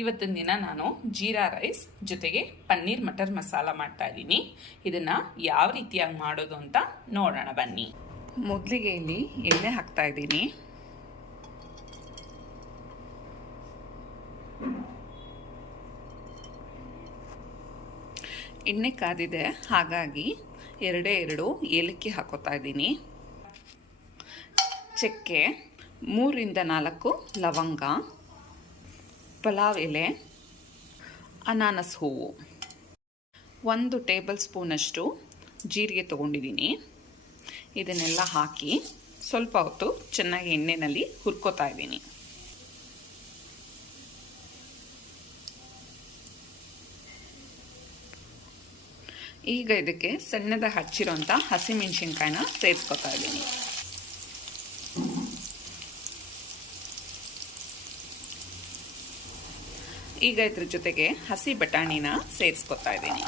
ಇವತ್ತಿನ ದಿನ ನಾನು ಜೀರಾ ರೈಸ್ ಜೊತೆಗೆ ಪನ್ನೀರ್ ಮಟರ್ ಮಸಾಲ ಮಾಡ್ತಾ ಇದ್ದೀನಿ. ಇದನ್ನು ಯಾವ ರೀತಿಯಾಗಿ ಮಾಡೋದು ಅಂತ ನೋಡೋಣ ಬನ್ನಿ. ಮೊದಲಿಗೆ ಇಲ್ಲಿ ಎಣ್ಣೆ ಹಾಕ್ತಾ ಇದ್ದೀನಿ. ಎಣ್ಣೆ ಕಾದಿದೆ, ಹಾಗಾಗಿ ಎರಡು ಏಲಕ್ಕಿ ಹಾಕೋತಾ ಇದ್ದೀನಿ. ಚಕ್ಕೆ, 3 ರಿಂದ 4 ಲವಂಗ, ಪಲಾವ್ ಎಲೆ, ಅನಾನಸ್ ಹೂವು, 1 ಟೇಬಲ್ ಸ್ಪೂನಷ್ಟು ಜೀರಿಗೆ ತೊಗೊಂಡಿದ್ದೀನಿ. ಇದನ್ನೆಲ್ಲ ಹಾಕಿ ಸ್ವಲ್ಪ ಹೊತ್ತು ಚೆನ್ನಾಗಿ ಎಣ್ಣೆಯಲ್ಲಿ ಹುರ್ಕೋತಾ ಇದ್ದೀನಿ. ಈಗ ಇದಕ್ಕೆ ಸಣ್ಣದಾಗಿ ಹಚ್ಚಿರೋಂಥ ಹಸಿಮೆಣಸಿನ್ಕಾಯಿನ ಸೇರಿಸ್ಕೊತಾ ಇದ್ದೀನಿ. ಈಗ ಇದ್ರ ಜೊತೆಗೆ ಹಸಿ ಬಟಾಣಿನ ಸೇರಿಸ್ಕೊತಾ ಇದ್ದೀನಿ.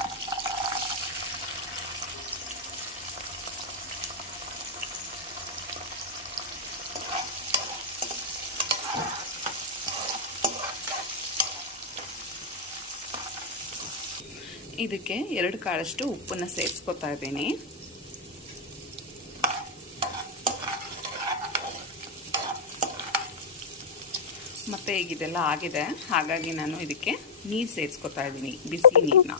ಇದಕ್ಕೆ 2 ಕಾಳಷ್ಟು ಉಪ್ಪನ್ನ ಸೇರಿಸ್ಕೊತಾ ಇದ್ದೀನಿ. ಮತ್ತು ಈಗ ಇದೆಲ್ಲ ಆಗಿದೆ, ಹಾಗಾಗಿ ನಾನು ಇದಕ್ಕೆ ನೀರು ಸೇರಿಸ್ಕೊತಾ ಇದ್ದೀನಿ, ಬಿಸಿ ನೀರನ್ನ.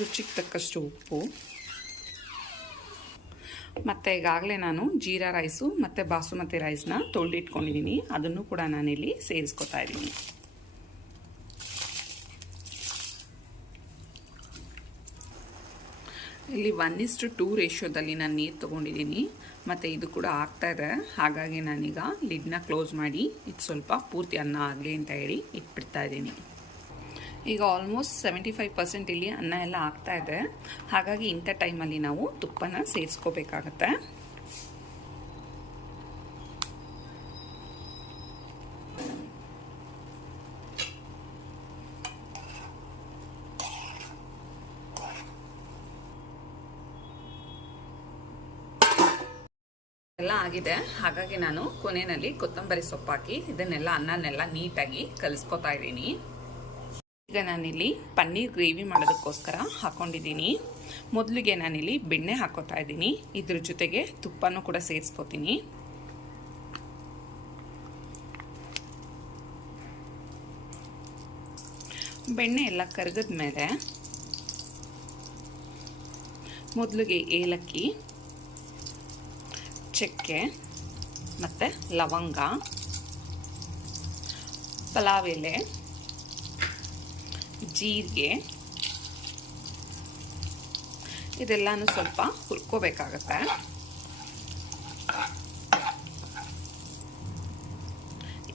ರುಚಿಗೆ ತಕ್ಕಷ್ಟು ಉಪ್ಪು. ಮತ್ತು ಈಗಾಗಲೇ ನಾನು ಜೀರಾ ರೈಸು ಮತ್ತು ಬಾಸುಮತಿ ರೈಸ್ನ ತೊಳೆದಿಟ್ಕೊಂಡಿದ್ದೀನಿ, ಅದನ್ನು ಕೂಡ ನಾನಿಲ್ಲಿ ಸೇರಿಸ್ಕೊತಾ ಇದ್ದೀನಿ. ಇಲ್ಲಿ 1:2 ರೇಷಿಯೋದಲ್ಲಿ ನಾನು ನೀರು ತೊಗೊಂಡಿದ್ದೀನಿ. ಮತ್ತು ಇದು ಕೂಡ ಆಗ್ತಾಯಿದೆ, ಹಾಗಾಗಿ ನಾನೀಗ ಲಿಡ್ನ ಕ್ಲೋಸ್ ಮಾಡಿ ಇದು ಸ್ವಲ್ಪ ಪೂರ್ತಿ ಅನ್ನ ಆಗಲಿ ಅಂತ ಹೇಳಿ ಇಟ್ಬಿಡ್ತಾ ಇದ್ದೀನಿ. ಈಗ ಆಲ್ಮೋಸ್ಟ್ 75% ಇಲ್ಲಿ ಅನ್ನ ಎಲ್ಲ ಆಗ್ತಾಯಿದೆ, ಹಾಗಾಗಿ ಇಂಥ ಟೈಮಲ್ಲಿ ನಾವು ತುಪ್ಪನ ಸೇರಿಸ್ಕೋಬೇಕಾಗತ್ತೆ. ಎಲ್ಲ ಆಗಿದೆ, ಹಾಗಾಗಿ ನಾನು ಕೊನೆಯಲ್ಲಿ ಕೊತ್ತಂಬರಿ ಸೊಪ್ಪು ಹಾಕಿ ಇದನ್ನೆಲ್ಲ ಅನ್ನನೆಲ್ಲ ನೀಟಾಗಿ ಕಲಿಸ್ಕೊತಾ ಇದ್ದೀನಿ. ಈಗ ನಾನಿಲ್ಲಿ ಪನ್ನೀರ್ ಗ್ರೇವಿ ಮಾಡೋದಕ್ಕೋಸ್ಕರ ಹಾಕೊಂಡಿದ್ದೀನಿ. ಮೊದಲಿಗೆ ನಾನಿಲ್ಲಿ ಬೆಣ್ಣೆ ಹಾಕೋತಾ ಇದ್ದೀನಿ, ಇದ್ರ ಜೊತೆಗೆ ತುಪ್ಪನೂ ಕೂಡ ಸೇರಿಸ್ಕೊತೀನಿ. ಬೆಣ್ಣೆ ಎಲ್ಲ ಕರಗಿದ ಮೇಲೆ ಮೊದಲಿಗೆ ಏಲಕ್ಕಿ, ಚಕ್ಕೆ ಮತ್ತು ಲವಂಗ, ಪಲಾವ್ ಎಲೆ, ಜೀರಿಗೆ ಇದೆಲ್ಲನೂ ಸ್ವಲ್ಪ ಹುರ್ಕೋಬೇಕಾಗತ್ತೆ.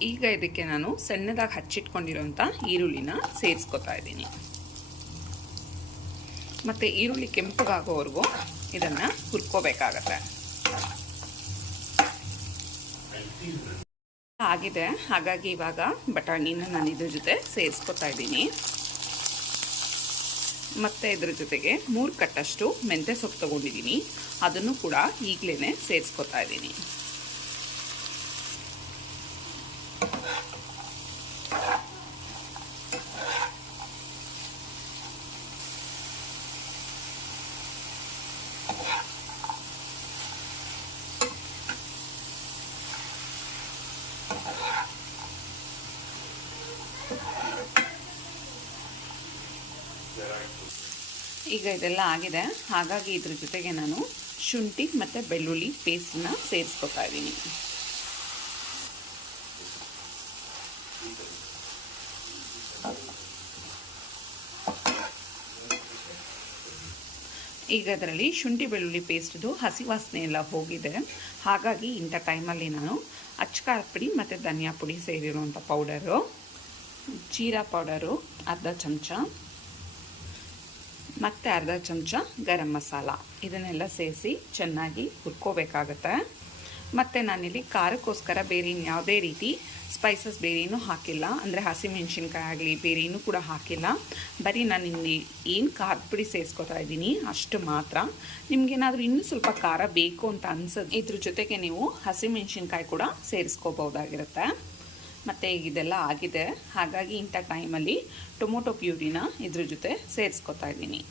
ಈಗ ಇದಕ್ಕೆ ನಾನು ಸಣ್ಣದಾಗಿ ಹಚ್ಚಿಟ್ಕೊಂಡಿರೋಂಥ ಈರುಳ್ಳಿನ ಸೇರಿಸ್ಕೊತಾ ಇದ್ದೀನಿ. ಮತ್ತು ಈರುಳ್ಳಿ ಕೆಂಪಗಾಗೋವರೆಗೂ ಇದನ್ನು ಹುರ್ಕೋಬೇಕಾಗತ್ತೆ. ಆಗಿದೆ, ಹಾಗಾಗಿ ಇವಾಗ ಬಟಾಣಿನ ನಾನು ಇದ್ರ ಜೊತೆ ಸೇರಿಸ್ಕೊತಾ ಇದ್ದೀನಿ. ಮತ್ತು ಇದ್ರ ಜೊತೆಗೆ 3 ಕಟ್ಟಷ್ಟು ಮೆಂತ್ಯ ಸೊಪ್ಪು ತೊಗೊಂಡಿದ್ದೀನಿ, ಅದನ್ನು ಕೂಡ ಈಗಲೇ ಸೇರಿಸ್ಕೊತಾ ಇದ್ದೀನಿ. ಈಗ ಇದೆಲ್ಲ ಆಗಿದೆ, ಹಾಗಾಗಿ ಇದ್ರ ಜೊತೆಗೆ ನಾನು ಶುಂಠಿ ಮತ್ತು ಬೆಳ್ಳುಳ್ಳಿ ಪೇಸ್ಟನ್ನ ಸೇರಿಸ್ಕೊತಾ ಇದ್ದೀನಿ. ಈಗ ಅದರಲ್ಲಿ ಶುಂಠಿ ಬೆಳ್ಳುಳ್ಳಿ ಪೇಸ್ಟ್ದು ಹಸಿ ವಾಸನೆ ಎಲ್ಲ ಹೋಗಿದೆ, ಹಾಗಾಗಿ ಇಂಥ ಟೈಮಲ್ಲಿ ನಾನು ಅಚ್ಚಕಾರದ ಪುಡಿ ಮತ್ತು ಧನಿಯಾ ಪುಡಿ ಸೇರಿರುವಂಥ ಪೌಡರು, ಜೀರಾ ಪೌಡರು ಅರ್ಧ ಚಮಚ ಮತ್ತು ಅರ್ಧ ಚಮಚ ಗರಂ ಮಸಾಲ ಇದನ್ನೆಲ್ಲ ಸೇರಿಸಿ ಚೆನ್ನಾಗಿ ಹುರ್ಕೋಬೇಕಾಗತ್ತೆ. ಮತ್ತು ನಾನಿಲ್ಲಿ ಖಾರಕ್ಕೋಸ್ಕರ ಬೇರೆ ಇನ್ಯಾವುದೇ ರೀತಿ ಸ್ಪೈಸಸ್ ಬೇರೆ ಏನೂ ಹಾಕಿಲ್ಲ, ಅಂದರೆ ಹಸಿಮೆಣ್ಸಿನ್ಕಾಯಿ ಆಗಲಿ ಬೇರೆ ಏನೂ ಕೂಡ ಹಾಕಿಲ್ಲ. ಬರೀ ನಾನು ಇಲ್ಲಿ ಏನು ಖಾರದ ಪುಡಿ ಸೇರಿಸ್ಕೊತಾ ಇದ್ದೀನಿ ಅಷ್ಟು ಮಾತ್ರ. ನಿಮಗೇನಾದರೂ ಇನ್ನೂ ಸ್ವಲ್ಪ ಖಾರ ಬೇಕು ಅಂತ ಅನ್ಸೋದು ಇದ್ರ ಜೊತೆಗೆ ನೀವು ಹಸಿಮೆಣ್ಸಿನ್ಕಾಯಿ ಕೂಡ ಸೇರಿಸ್ಕೋಬೋದಾಗಿರುತ್ತೆ. ಮತ್ತು ಇದೆಲ್ಲ ಆಗಿದೆ, ಹಾಗಾಗಿ ಇಂಥ ಟೈಮಲ್ಲಿ ಟೊಮೊಟೊ ಪ್ಯೂರಿನ ಇದ್ರ ಜೊತೆ ಸೇರಿಸ್ಕೊತಾ ಇದ್ದೀನಿ.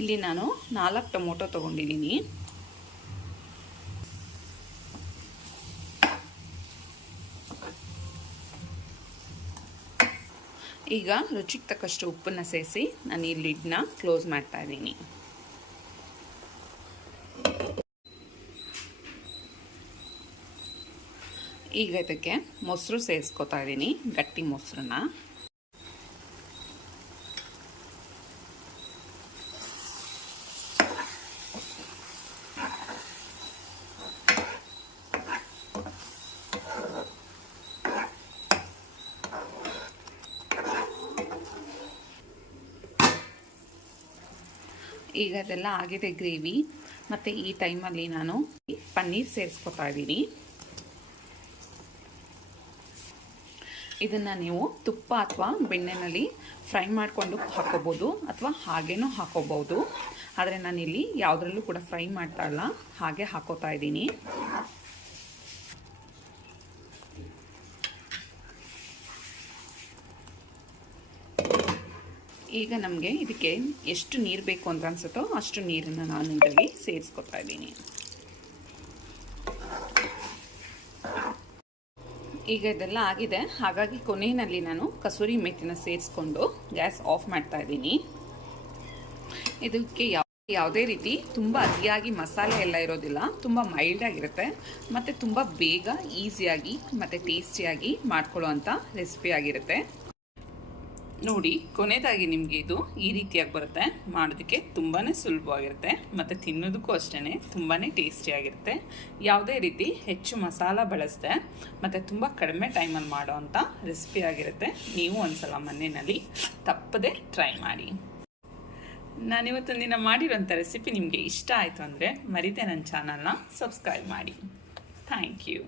ಇಲ್ಲಿ ನಾನು 4 ಟೊಮೊಟೊ ತೊಗೊಂಡಿದ್ದೀನಿ. ಈಗ ರುಚಿಗೆ ತಕ್ಕಷ್ಟು ಉಪ್ಪನ್ನು ಸೇರಿಸಿ ನಾನು ಈ ಲಿಡ್ನ ಕ್ಲೋಸ್ ಮಾಡ್ತಾ ಇದ್ದೀನಿ. ಈಗ ಇದಕ್ಕೆ ಮೊಸರು ಸೇರಿಸ್ಕೊತಾ ಇದ್ದೀನಿ, ಗಟ್ಟಿ ಮೊಸರನ್ನ. ಈಗ ಅದೆಲ್ಲ ಆಗಿದೆ ಗ್ರೇವಿ. ಮತ್ತು ಈ ಟೈಮಲ್ಲಿ ನಾನು ಪನ್ನೀರ್ ಸೇರಿಸ್ಕೊತಾ ಇದ್ದೀನಿ. ಇದನ್ನು ನೀವು ತುಪ್ಪ ಅಥವಾ ಬೆಣ್ಣೆನಲ್ಲಿ ಫ್ರೈ ಮಾಡಿಕೊಂಡು ಹಾಕೋಬೋದು ಅಥವಾ ಹಾಗೇನೂ ಹಾಕೋಬೋದು. ಆದರೆ ನಾನಿಲ್ಲಿ ಯಾವುದ್ರಲ್ಲೂ ಕೂಡ ಫ್ರೈ ಮಾಡ್ತಾ ಇಲ್ಲ, ಹಾಗೆ ಹಾಕೋತಾ ಇದ್ದೀನಿ. ಈಗ ನಮಗೆ ಇದಕ್ಕೆ ಎಷ್ಟು ನೀರು ಬೇಕು ಅಂತ ಅನಿಸುತ್ತೋ ಅಷ್ಟು ನೀರನ್ನು ನಾನು ಇದರಲ್ಲಿ ಸೇರಿಸ್ಕೊತಾ ಇದ್ದೀನಿ. ಈಗ ಇದೆಲ್ಲ ಆಗಿದೆ, ಹಾಗಾಗಿ ಕೊನೆಯಲ್ಲಿ ನಾನು ಕಸೂರಿ ಮೆಥಿನ ಸೇರಿಸ್ಕೊಂಡು ಗ್ಯಾಸ್ ಆಫ್ ಮಾಡ್ತಾ ಇದ್ದೀನಿ. ಇದಕ್ಕೆ ಯಾವುದೇ ರೀತಿ ತುಂಬ ಅತಿಯಾಗಿ ಮಸಾಲೆ ಎಲ್ಲ ಇರೋದಿಲ್ಲ, ತುಂಬ ಮೈಲ್ಡಾಗಿರುತ್ತೆ ಮತ್ತು ತುಂಬ ಬೇಗ ಈಸಿಯಾಗಿ ಮತ್ತು ಟೇಸ್ಟಿಯಾಗಿ ಮಾಡ್ಕೊಳ್ಳೋ ಅಂಥ ರೆಸಿಪಿ ಆಗಿರುತ್ತೆ. ನೋಡಿ, ಕೊನೆಯದಾಗಿ ನಿಮಗೆ ಇದು ಈ ರೀತಿಯಾಗಿ ಬರುತ್ತೆ. ಮಾಡೋದಕ್ಕೆ ತುಂಬಾ ಸುಲಭವಾಗಿರುತ್ತೆ ಮತ್ತು ತಿನ್ನೋದಕ್ಕೂ ಅಷ್ಟೇ ತುಂಬಾ ಟೇಸ್ಟಿಯಾಗಿರುತ್ತೆ. ಯಾವುದೇ ರೀತಿ ಹೆಚ್ಚು ಮಸಾಲ ಬಳಸದೆ ಮತ್ತು ತುಂಬ ಕಡಿಮೆ ಟೈಮಲ್ಲಿ ಮಾಡೋ ಅಂಥ ರೆಸಿಪಿ ಆಗಿರುತ್ತೆ. ನೀವು ಒಂದ್ಸಲ ಮನೆಯಲ್ಲಿ ತಪ್ಪದೆ ಟ್ರೈ ಮಾಡಿ. ನಾನಿವತ್ತೊಂದು ದಿನ ಮಾಡಿರೋಂಥ ರೆಸಿಪಿ ನಿಮಗೆ ಇಷ್ಟ ಆಯಿತು ಅಂದರೆ ಮರಿದೆ ನನ್ನ ಚಾನಲ್ನ ಸಬ್ಸ್ಕ್ರೈಬ್ ಮಾಡಿ. Thank you.